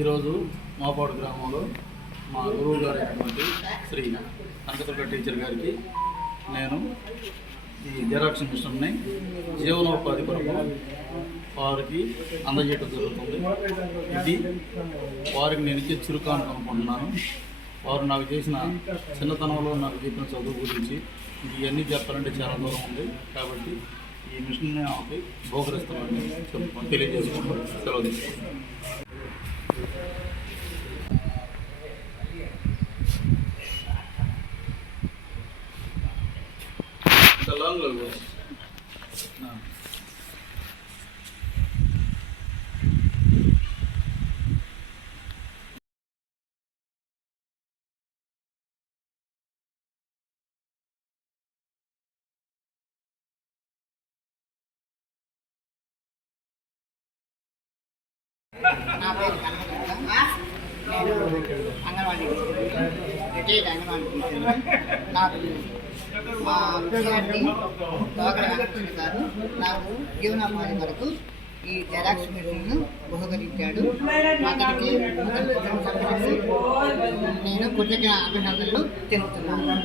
ఈరోజు మోపాడు గ్రామంలో మా గురువు గారు అయినటువంటి శ్రీ కనకదుర్గ టీచర్ గారికి నేను ఈ జెరాక్స్ మిషన్ని జీవనోపాధి కొరకు వారికి అందజేయడం జరుగుతుంది. ఇది వారికి నేను ఇచ్చే చురుకాను అనుకుంటున్నాను. వారు నాకు చేసిన చిన్నతనంలో నాకు చెప్పిన చదువు గురించి ఇవన్నీ చెప్పాలంటే చాలా దూరం ఉంది. కాబట్టి ఈ మిషన్ని ఆపి బహుకరిస్తున్నాను తెలియజేసుకుంటూ సెలవు తీసుకుంటాను. లాంగ్ లో నా పేరు కనకదుర్గ. నేను అంగన్వాడీ రిటైర్డ్ అంగన్వాడీ టీచర్. నాకు మా విద్యార్థి తోకడ వెంకటరెడ్డి గారు నాకు జీవనోపాధి కొరకు ఈ జెరాక్స్ మిషన్ను బహుకరించాడు. అతనికి నేను కృతజ్ఞ అభినందనలు తెలుపుతున్నాను.